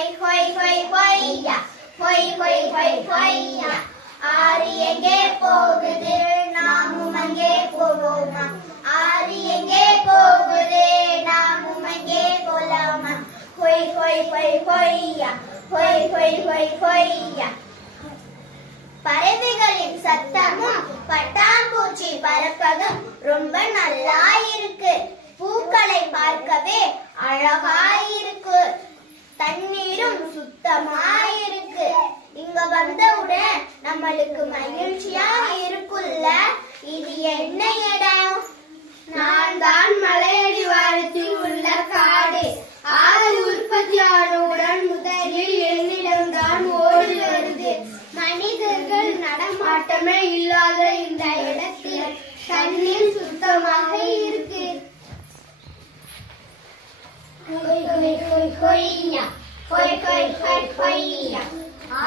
ஹொய் ஹொய் ஹொய் ஹொய்யா ஹொய் ஹொய் ஹொய் ஹொய்யா. ஆறு எங்கே போகுது நாமும் அங்கே போவோமா? ஆறு எங்கே போகுது நாமும் அங்கே போலாமா? ஹொய் ஹொய் ஹொய் ஹொய்யா ஹொய் ஹொய் ஹொய் ஹொய்யா. பறவைகளின் சத்தமும் பட்டாம்பூச்சி பறப்பதும் ரொம்ப நல்லா இருக்கு. பூக்களை பார்க்கவே அழகாயிருக்கு. தண்ணீரும் சுத்தமாயிருக்கு. இங்க வந்தவுடன் நம்மளுக்கு மகிழ்ச்சியா இருக்குல்ல. இது என்ன இடம்? நான் தான் மலையடி வாரத்தில் உள்ள காடு. ஆறு உற்பத்தியானவுடன் முதலில் என்னிடம்தான் ஓடி வருது. மனிதர்கள் நடமாட்டமே இல்லாத இந்த இடத்தில் தண்ணீர் சுத்தமாக இருக்கு. ஹொய் ஹொய் ஹொய் ஹொய்யா ஹொய் ஹொய் ஹொய் ஹொய்யா.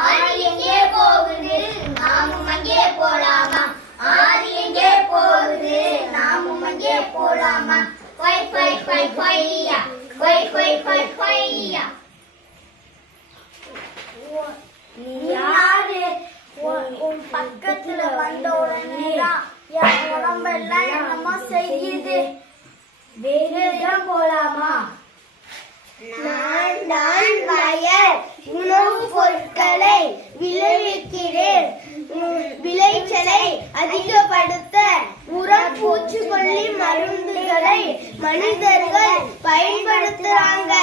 ஆறு எங்கே போகுது நாமும் அங்கே போலாமா? ஆறு எங்கே போகுது நாமும் அங்கே போலாமா? ஹொய் ஹொய் ஹொய் ஹொய்யா ஹொய் ஹொய் ஹொய் ஹொய்யா. நீ யாரு? உன் பக்கத்துல வந்த உடனே என் உடம்பெல்லாம் என்னமோ செய்யுது. வேற இடம் போலாமா? நான் தான் வயல் உணவுப் பொருட்களை விளைவிக்கிறேன். விளைச்சலை அதிகப்படுத்த உரம் பூச்சிக்கொல்லி மருந்துகளை மனிதர்கள் பயன்படுத்துறாங்க.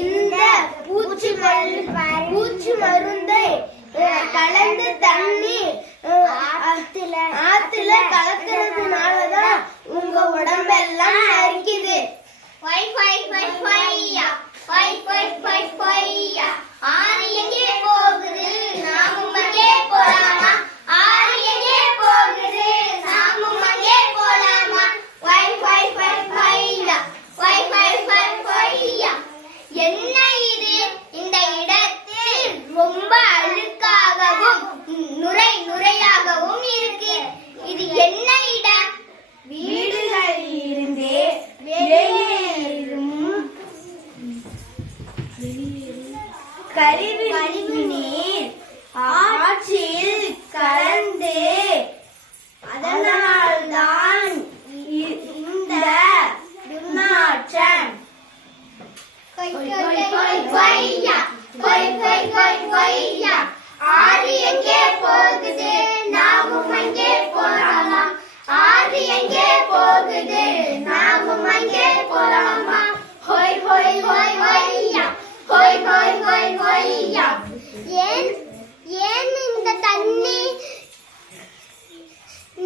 இந்த பூச்சி மருந்தை கலந்து தண்ணி ஆத்துல கலக்கிறதுனாலதான் உங்க உடம்பெல்லாம் அரிக்குது. ஹொய் ஹொய் ஹொய் ஹொய்யா ஹொய் ஹொய் ஹொய் ஹொய்யா. ஆறு எங்கே போகுது நாமும் அங்கே போலாமா? ஆறு எங்கே போகுது நாமும் அங்கே போலாமா? ஹொய் ஹொய் ஹொய் ஹொய்யா ஹொய் ஹொய் ஹொய் ஹொய்யா. என்ன இது? இந்த இடத்தில் ரொம்ப அழுக்காகவும் நுரை நுரையாகவும் இருக்கு. இது என்ன இடம்? வீடுகளில் இருந்தே கழிவு நீர் ஆற்றில் கலந்து அதனால்தான் இந்த துர்நாற்றம். ஆறு எங்கே போகுது நாமும் அங்கே போலாமா? ஆறு எங்கே போகுது நாமும் அங்கே போலாமா? ஹொய் ஹொய் ஹொய் ஹொய்யா ஹொய் ஹொய் ஹொய் ஹொய்யா. ஏன் இந்த தண்ணி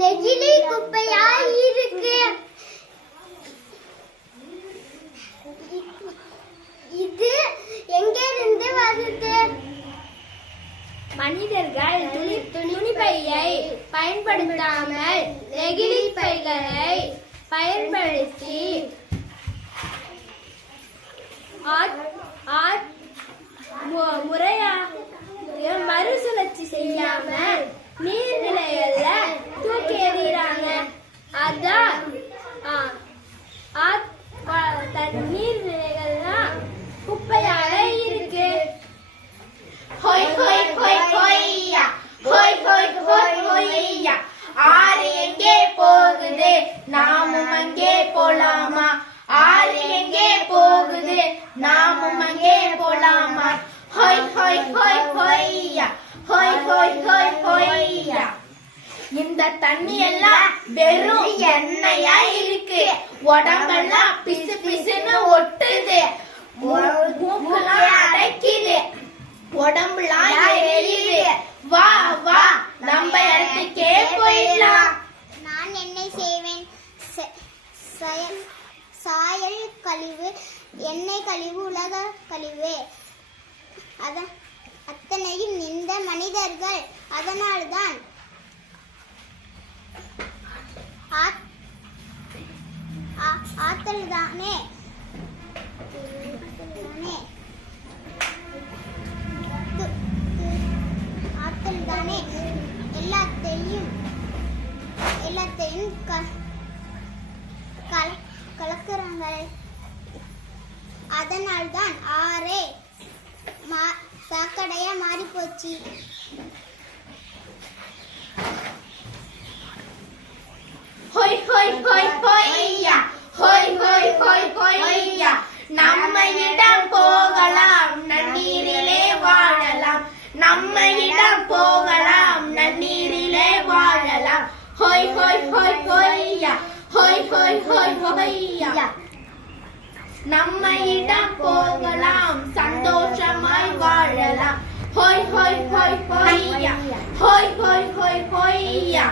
நெகிழி குப்பையாய் இருக்கு? இது எங்கிருந்து வருது? மனிதர்கள் துணிப்பையை பயன்படுத்தாமல் நெகிழி பைகளை பயன்படுத்தி முறையாக மறுசுழற்சி செய்யாமல் நீர்நிலைகள்ல தூக்கி எறிகிறாங்க. அதான் நீர்நிலைகள்லாம் குப்பையாக இருக்கு. ஹொய் ஹொய் ஹொய் ஹொய்யா ஹொய் ஹொய் ஹொய் ஹொய்யா. ஆறு எங்கே போகுது நாமும் அங்கே போலாமா? ஆறு எங்கே போகுது நாமும் அங்கே போலாமா? ஹொய் ஹொய் ஹொய் ஹொய்யா ஹொய் ஹொய் ஹொய் ஹொய்யா. இந்த தண்ணி எல்லாம் வெறும் எண்ணெயா இருக்கு. உடம்பெல்லாம் பிசு பிசுன்னு ஒட்டுது. மூக்கெல்லாம் அடைக்குது. உடம்புலாம் எரியுது. வா வா நம்ம இடத்துக்கே போயிடலாம். நான் என்ன செய்வேன்? சாயல் கழிவு, எண்ணெய் கழிவு, உலக கழிவு அத்தனையும் இந்த மனிதர்கள். அதனால்தான் ஆத்தல் தானே எல்லாத்தையும் கலக்குறாங்க. அதனால்தான் ஆறே போச்சு. ஹொய் ஹொய் ஹொய் ஹொய்யா ஹொய் ஹொய் ஹொய் ஹொய்யா நம்மையிடம் போகலாம் நன்னீரிலே வாழலாம் நம்மையிடம் போகலாம் நன்னீரிலே வாழலாம் ஹொய் ஹொய் ஹொய் ஹொய்யா ஹொய் ஹொய் ஹொய் ஹொய்யா நம்மையிடம் போகலாம் சந்தோஷமாய் வாழலாம் ஹொய் ஹொய் ஹொய் ஹொய்யா ஹொய் ஹொய் ஹொய் ஹொய்யா